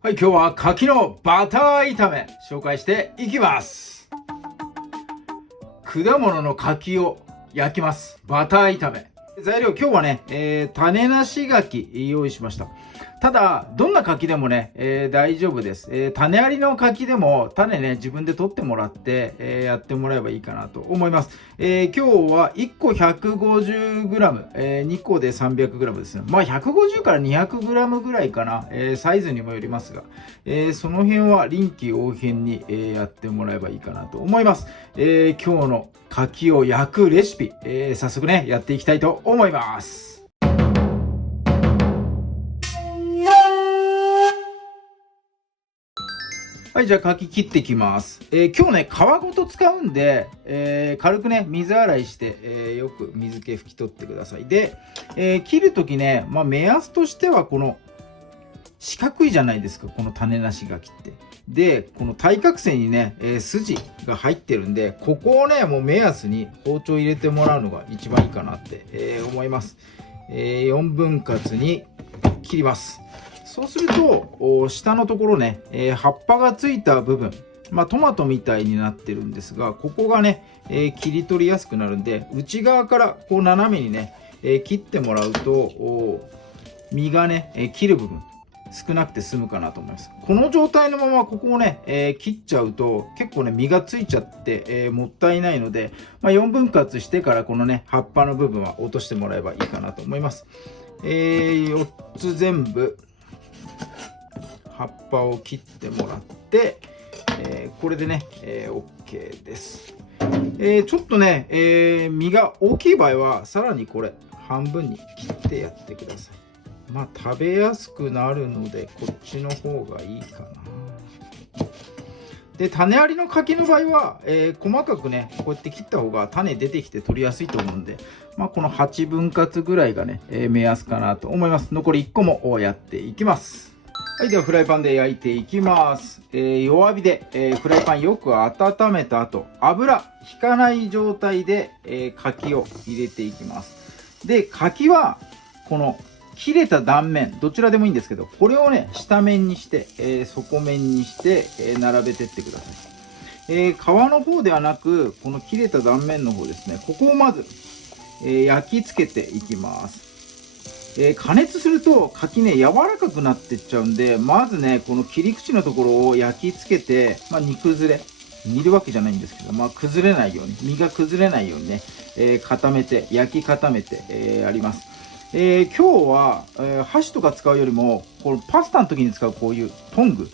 はい、今日は柿のバター炒め紹介していきます。果物の柿を焼きます。バター炒め。材料、今日はね、種なし柿用意しました。ただ、どんな柿でもね、大丈夫です。種ありの柿でも種ね、自分で取ってもらって、やってもらえばいいかなと思います。今日は1個 150g、2個で 300g ですね。まあ150から 200g ぐらいかな。サイズにもよりますが、その辺は臨機応変に、やってもらえばいいかなと思います。今日の柿を焼くレシピ、早速ね、やっていきたいと思います。はい、じゃあ柿切っていきます。今日ね、皮ごと使うんで、軽くね、水洗いして、よく水気拭き取ってください。で、切るときね、目安としてはこの四角いじゃないですか、この種なし柿って。で、この対角線にね、筋が入ってるんで、ここをね、もう目安に包丁入れてもらうのが一番いいかなって、思います。4分割に切ります。そうすると、下のところね、葉っぱがついた部分、トマトみたいになってるんですが、ここがね、切り取りやすくなるんで、内側からこう斜めにね、切ってもらうと、実がね、切る部分、少なくて済むかなと思います。この状態のままここをね、切っちゃうと結構ね実がついちゃって、もったいないので、4分割してからこのね葉っぱの部分は落としてもらえばいいかなと思います。4つ全部葉っぱを切ってもらって、これでね、OK です。ちょっとね、実が大きい場合はさらにこれ半分に切ってやってください。食べやすくなるのでこっちの方がいいかな。で、種ありの柿の場合は、細かくねこうやって切った方が種出てきて取りやすいと思うんで、この8分割ぐらいがね、目安かなと思います。残り1個もやっていきます。はい、ではフライパンで焼いていきます。弱火で、フライパンよく温めた後、油引かない状態で、柿を入れていきます。で、柿はこの切れた断面、どちらでもいいんですけど、これをね下面にして、底面にして、並べてってください。皮の方ではなく、この切れた断面の方ですね、ここをまず、焼き付けていきます。加熱すると柿ね柔らかくなってっちゃうんで、まずねこの切り口のところを焼き付けて、煮崩れ煮るわけじゃないんですけど、崩れないように、身が崩れないようにね、固めて焼き固めて、あります。今日は、箸とか使うよりもこのパスタの時に使うこういうトング、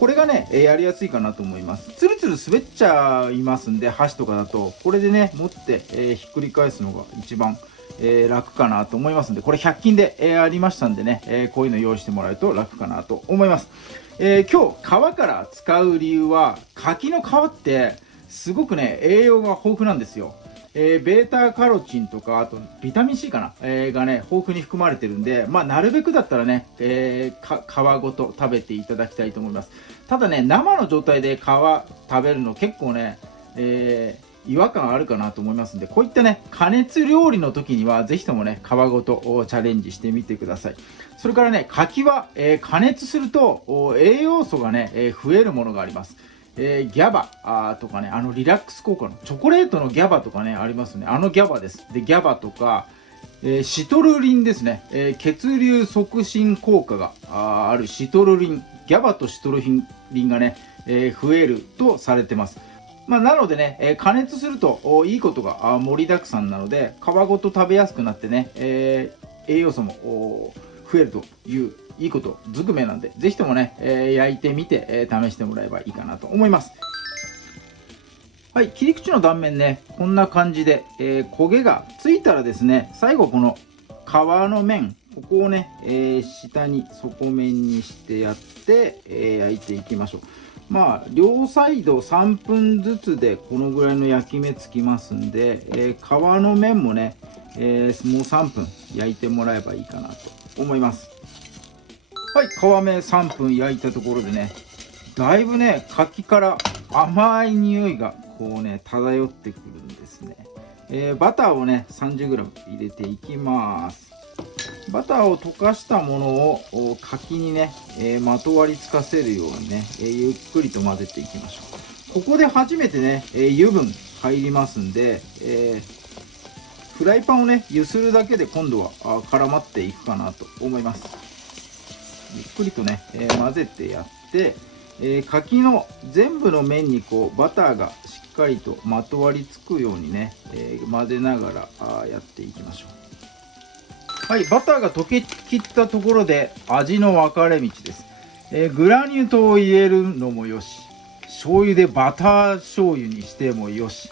これがね、やりやすいかなと思います。つるつる滑っちゃいますんで、箸とかだとこれでね持って、ひっくり返すのが一番楽かなと思いますんで、これ100均で、ありましたんでね、こういうの用意してもらうと楽かなと思います。今日皮から使う理由は、柿の皮ってすごくね栄養が豊富なんですよ。ベータカロチンとか、あとビタミン C かな、がね豊富に含まれてるんで、なるべくだったらね、皮ごと食べていただきたいと思います。ただね、生の状態で皮食べるの結構ね、違和感あるかなと思いますんで、こういったね加熱料理の時にはぜひともね皮ごとチャレンジしてみてください。それからね、柿は、加熱すると栄養素がね、増えるものがあります。ギャバとかね、リラックス効果のチョコレートのギャバとかねありますね。ギャバです。でギャバとか、シトルリンですね、血流促進効果があるシトルリン、ギャバとシトルリンがね、増えるとされてます。なのでね、加熱するといいことが盛りだくさんなので、皮ごと食べやすくなってね、栄養素も増えるといういいことずくめなんで、ぜひともね、焼いてみて、試してもらえばいいかなと思います。はい、切り口の断面ねこんな感じで、焦げがついたらですね、最後この皮の面、ここをね、下に底面にしてやって、焼いていきましょう。両サイド3分ずつでこのぐらいの焼き目つきますんで、皮の面もね、もう3分焼いてもらえばいいかなと思います。はい、皮目3分焼いたところでね、だいぶね柿から甘い匂いがこうね漂ってくるんですね。バターをね 30g 入れていきます。バターを溶かしたものを柿にね、まとわりつかせるようにね、ゆっくりと混ぜていきましょう。ここで初めてね、油分入りますんで、フライパンをね揺するだけで今度は絡まっていくかなと思います。ゆっくりとね、混ぜてやって、柿の全部の面にこうバターがしっかりとまとわりつくようにね、混ぜながらやっていきましょう。はい、バターが溶けきったところで味の分かれ道です。グラニュー糖を入れるのもよし、醤油でバター醤油にしてもよし、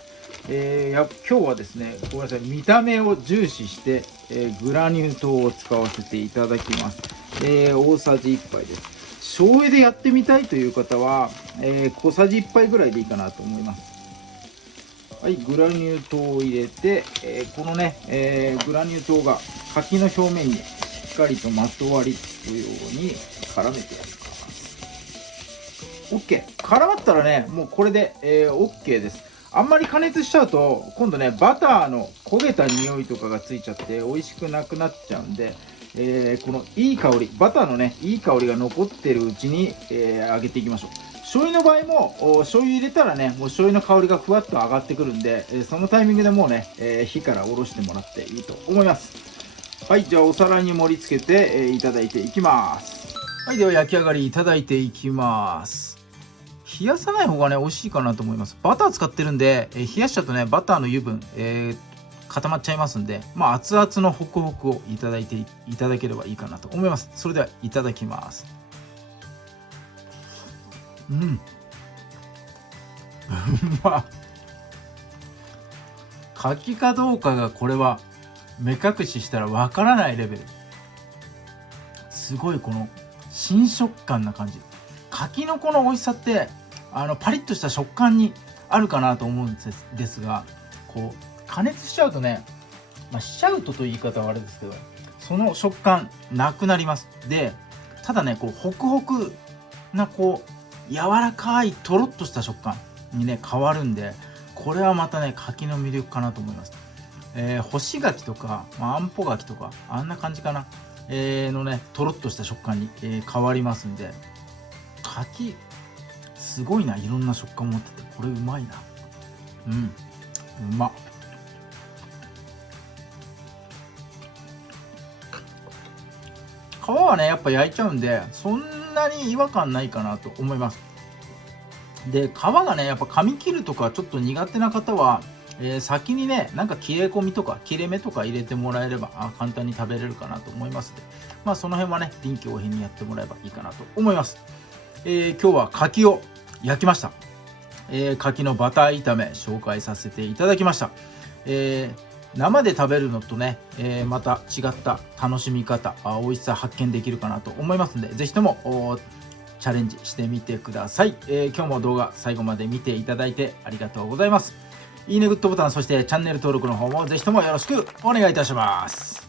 今日はですね、ごめんなさい、見た目を重視して、グラニュー糖を使わせていただきます。大さじ1杯です。醤油でやってみたいという方は、小さじ1杯ぐらいでいいかなと思います。はい、グラニュー糖を入れて、このね、グラニュー糖が柿の表面にしっかりとまとわりつくように絡めてやります。 OK、 絡まったらね、もうこれで、OK です。あんまり加熱しちゃうと今度ね、バターの焦げた匂いとかがついちゃって美味しくなくなっちゃうんで、このいい香り、バターのねいい香りが残ってるうちに、揚げていきましょう。醤油の場合も醤油入れたらね、もう醤油の香りがふわっと上がってくるんで、そのタイミングでもうね、火から下ろしてもらっていいと思います。はい、じゃあお皿に盛り付けて、いただいていきます。はい、では焼き上がりいただいていきます。冷やさない方がね美味しいかなと思います。バター使ってるんで、冷やしちゃうとねバターの油分、固まっちゃいますんで、熱々のホクホクをいただければいいかなと思います。それではいただきます。うん、うまっ。柿かどうかがこれは目隠ししたらわからないレベル。すごいこの新食感な感じ。柿のこの美味しさってパリッとした食感にあるかなと思うんですが、こう加熱しちゃうとね、しちゃうと言い方はあれですけど、その食感なくなります。でただね、こうホクホクなこう柔らかいとろっとした食感にね変わるんで、これはまたね柿の魅力かなと思います。干し柿とか、あんぽ柿とかあんな感じかな、のねとろっとした食感に、変わりますんで、柿すごいな、いろんな食感持っててこれうまいな。うまっ。皮はねやっぱ焼いちゃうんでそんなに違和感ないかなと思います。で皮がねやっぱ噛み切るとかちょっと苦手な方は、先にねなんか切れ込みとか切れ目とか入れてもらえれば簡単に食べれるかなと思いますので、その辺はね臨機応変にやってもらえばいいかなと思います。今日は柿を焼きました。柿のバター炒め紹介させていただきました。生で食べるのとね、また違った楽しみ方、美味しさ発見できるかなと思いますので、ぜひともチャレンジしてみてください。今日も動画最後まで見ていただいてありがとうございます。いいね、グッドボタン、そしてチャンネル登録の方もぜひともよろしくお願いいたします。